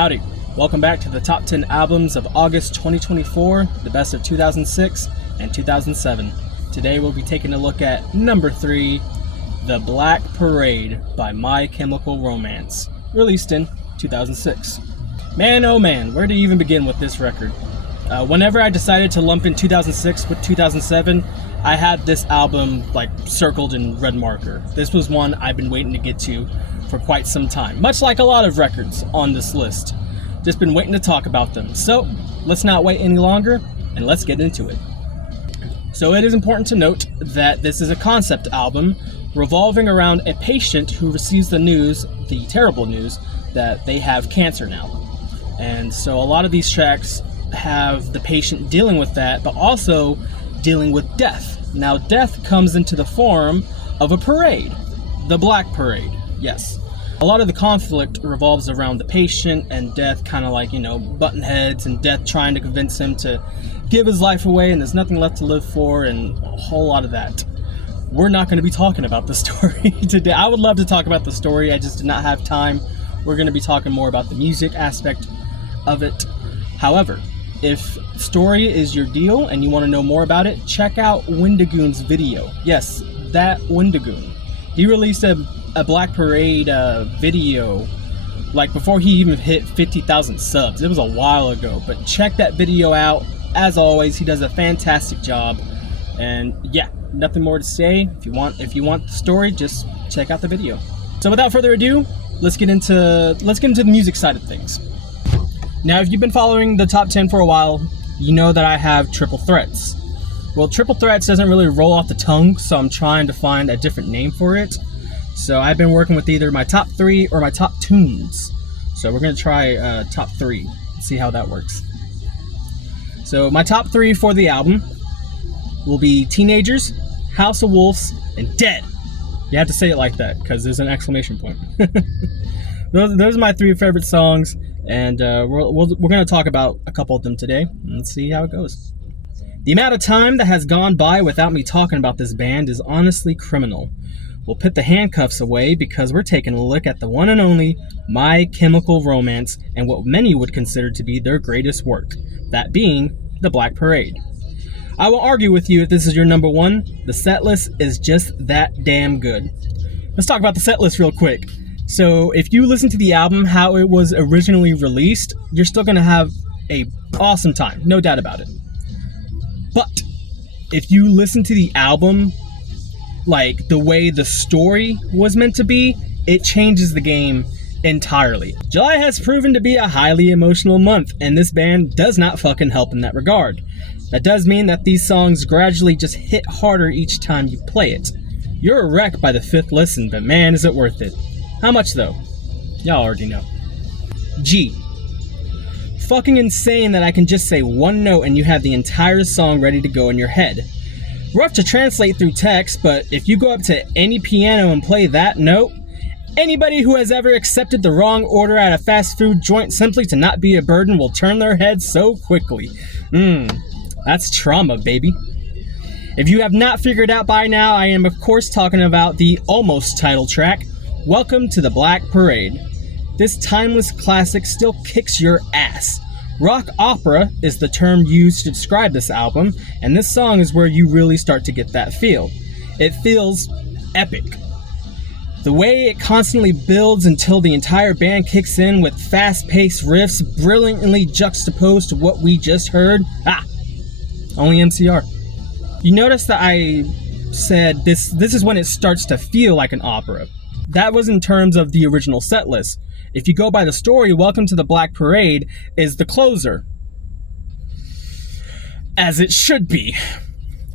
Howdy, welcome back to the top 10 albums of August 2024, the best of 2006 and 2007. Today we'll be taking a look at number 3, The Black Parade by My Chemical Romance, released in 2006. Man oh man, where to even begin with this record? Whenever I decided to lump in 2006 with 2007, I had this album circled in red marker. This was one I've been waiting to get to for quite some time, much like a lot of records on this list. Just been waiting to talk about them. So let's not wait any longer and let's get into it. So it is important to note that this is a concept album revolving around a patient who receives the news, the terrible news, that they have cancer now. And so a lot of these tracks have the patient dealing with that, but also dealing with death. Now death comes into the form of a parade, the Black Parade, yes. A lot of the conflict revolves around the patient and death kind of button heads, and death trying to convince him to give his life away and there's nothing left to live for, and a whole lot of that. We're not going to be talking about the story today. I would love to talk about the story, I just did not have time. We're going to be talking more about the music aspect of it. However, if story is your deal and you want to know more about it, check out Wendigoon's video. Yes, that Wendigoon. He released a Black Parade video before he even hit 50,000 subs. It was a while ago, but check that video out. As always, he does a fantastic job. And yeah, nothing more to say. If you want the story, just check out the video. So without further ado, let's get into the music side of things. Now, if you've been following the top 10 for a while, you know that I have triple threats. Well, triple threats doesn't really roll off the tongue, so I'm trying to find a different name for it. So I've been working with either my top 3 or my top tunes. So we're going to try top 3, see how that works. So my top 3 for the album will be Teenagers, House of Wolves, and Dead. You have to say it like that because there's an exclamation point. Those are my 3 favorite songs, and we're going to talk about a couple of them today. Let's see how it goes. The amount of time that has gone by without me talking about this band is honestly criminal. We'll put the handcuffs away because we're taking a look at the one and only My Chemical Romance and what many would consider to be their greatest work, that being The Black Parade. I will argue with you if this is your number 1. The setlist is just that damn good. Let's talk about the setlist real quick. So if you listen to the album how it was originally released, you're still going to have a awesome time, no doubt about it. But if you listen to the album the way the story was meant to be, it changes the game entirely. July has proven to be a highly emotional month, and this band does not fucking help in that regard. That does mean that these songs gradually just hit harder each time you play it. You're a wreck by the 5th listen, but man, is it worth it. How much though? Y'all already know. G. Fucking insane that I can just say one note and you have the entire song ready to go in your head. Rough to translate through text, but if you go up to any piano and play that note, anybody who has ever accepted the wrong order at a fast food joint simply to not be a burden will turn their head so quickly. That's trauma, baby. If you have not figured out by now, I am of course talking about the almost title track, Welcome to the Black Parade. This timeless classic still kicks your ass. Rock opera is the term used to describe this album, and this song is where you really start to get that feel. It feels epic. The way it constantly builds until the entire band kicks in with fast-paced riffs brilliantly juxtaposed to what we just heard. Only MCR. You notice that I said this is when it starts to feel like an opera. That was in terms of the original set list. If you go by the story, Welcome to the Black Parade is the closer. As it should be.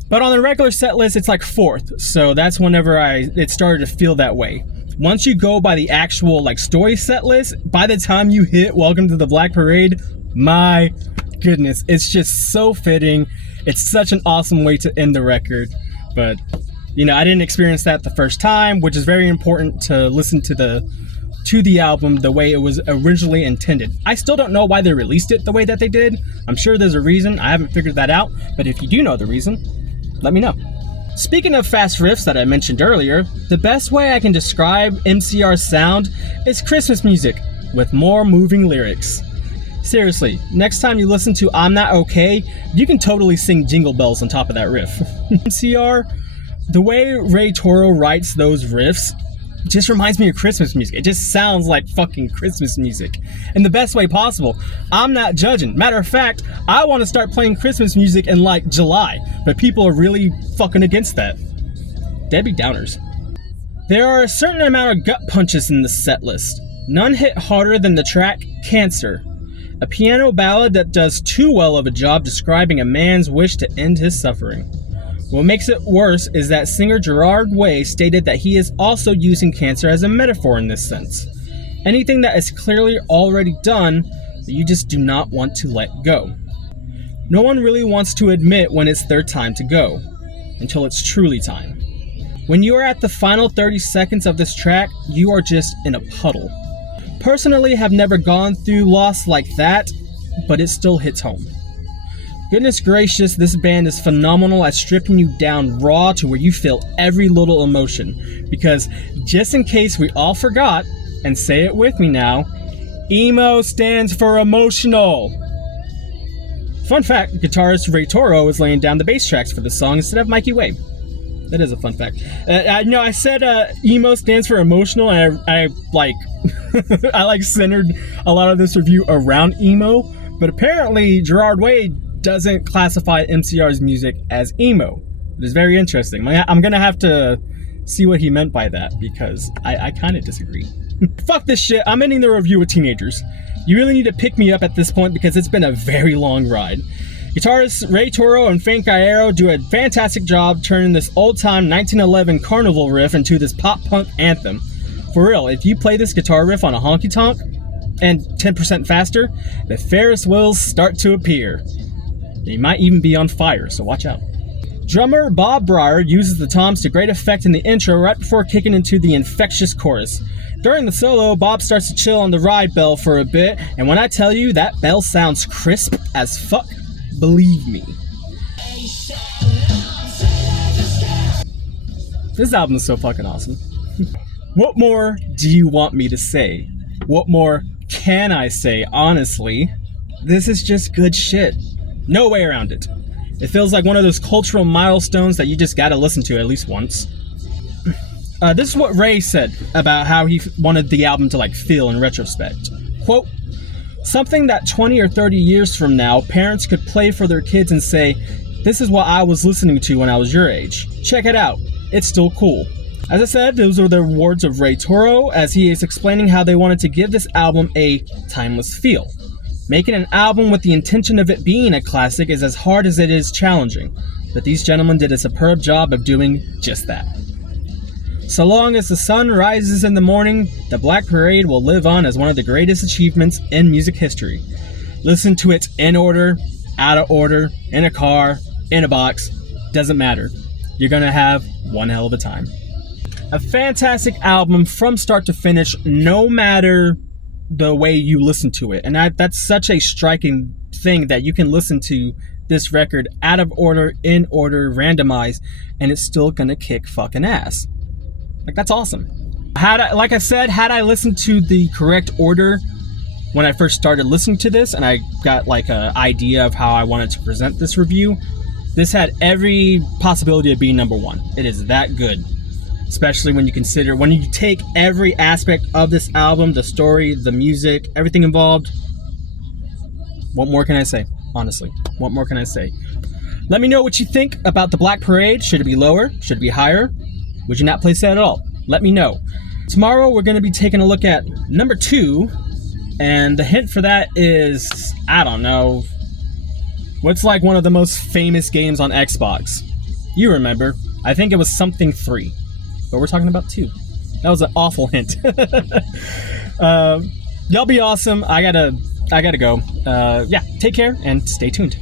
But on the regular set list, it's 4th, so that's whenever it started to feel that way. Once you go by the actual story set list, by the time you hit Welcome to the Black Parade, my goodness, it's just so fitting. It's such an awesome way to end the record. But, I didn't experience that the first time, which is very important to listen to the album the way it was originally intended. I still don't know why they released it the way that they did. I'm sure there's a reason. I haven't figured that out. But if you do know the reason, let me know. Speaking of fast riffs that I mentioned earlier, the best way I can describe MCR's sound is Christmas music. with more moving lyrics. Seriously, next time you listen to I'm Not Okay, you can totally sing Jingle Bells on top of that riff. MCR, the way Ray Toro writes those riffs just reminds me of Christmas music. It just sounds like fucking Christmas music in the best way possible. I'm not judging. Matter of fact, I want to start playing Christmas music in like July, but people are really fucking against that. Debbie Downers. There are a certain amount of gut punches in the set list. None hit harder than the track Cancer, a piano ballad that does too well of a job describing a man's wish to end his suffering. What makes it worse is that singer Gerard Way stated that he is also using cancer as a metaphor in this sense. Anything that is clearly already done, that you just do not want to let go. No one really wants to admit when it's their time to go, until it's truly time. When you are at the final 30 seconds of this track, you are just in a puddle. Personally, have never gone through loss like that, but it still hits home. Goodness gracious, this band is phenomenal at stripping you down raw to where you feel every little emotion. Because, just in case we all forgot, and say it with me now, emo stands for emotional. Fun fact, guitarist Ray Toro is laying down the bass tracks for the song instead of Mikey Way. That is a fun fact. I said emo stands for emotional, and I centered a lot of this review around emo, but apparently Gerard Way doesn't classify MCR's music as emo. It is very interesting. I'm gonna have to see what he meant by that, because I kind of disagree. Fuck this shit, I'm ending the review with teenagers. You really need to pick me up at this point because it's been a very long ride. Guitarists Ray Toro and Frank Iero do a fantastic job turning this old-time 1911 carnival riff into this pop-punk anthem. For real, if you play this guitar riff on a honky-tonk, and 10% faster, the Ferris wheels start to appear. They might even be on fire, so watch out. Drummer Bob Breyer uses the toms to great effect in the intro right before kicking into the infectious chorus. During the solo, Bob starts to chill on the ride bell for a bit, and when I tell you that bell sounds crisp as fuck, believe me. This album is so fucking awesome. What more do you want me to say? What more can I say, honestly? This is just good shit. No way around it. It feels like one of those cultural milestones that you just gotta listen to at least once. This is what Ray said about how he wanted the album to feel in retrospect. Quote, something that 20 or 30 years from now, parents could play for their kids and say, this is what I was listening to when I was your age. Check it out. It's still cool. As I said, those are the words of Ray Toro as he is explaining how they wanted to give this album a timeless feel. Making an album with the intention of it being a classic is as hard as it is challenging, but these gentlemen did a superb job of doing just that. So long as the sun rises in the morning, the Black Parade will live on as one of the greatest achievements in music history. Listen to it in order, out of order, in a car, in a box, doesn't matter. You're gonna have one hell of a time. A fantastic album from start to finish, no matter the way you listen to it. And that's such a striking thing that you can listen to this record out of order, in order, randomized, and it's still gonna kick fucking ass. That's awesome. Had I listened to the correct order when I first started listening to this, and I got an idea of how I wanted to present this review, this had every possibility of being number one. It is that good. Especially when you take every aspect of this album, the story, the music, everything involved. What more can I say? Honestly, what more can I say? Let me know what you think about the Black Parade. Should it be lower? Should it be higher? Would you not place that at all? Let me know. Tomorrow we're going to be taking a look at number 2, and the hint for that is, I don't know, what's one of the most famous games on Xbox? You remember. I think it was something 3. But we're talking about 2. That was an awful hint. Y'all be awesome. I gotta go. Yeah, take care and stay tuned.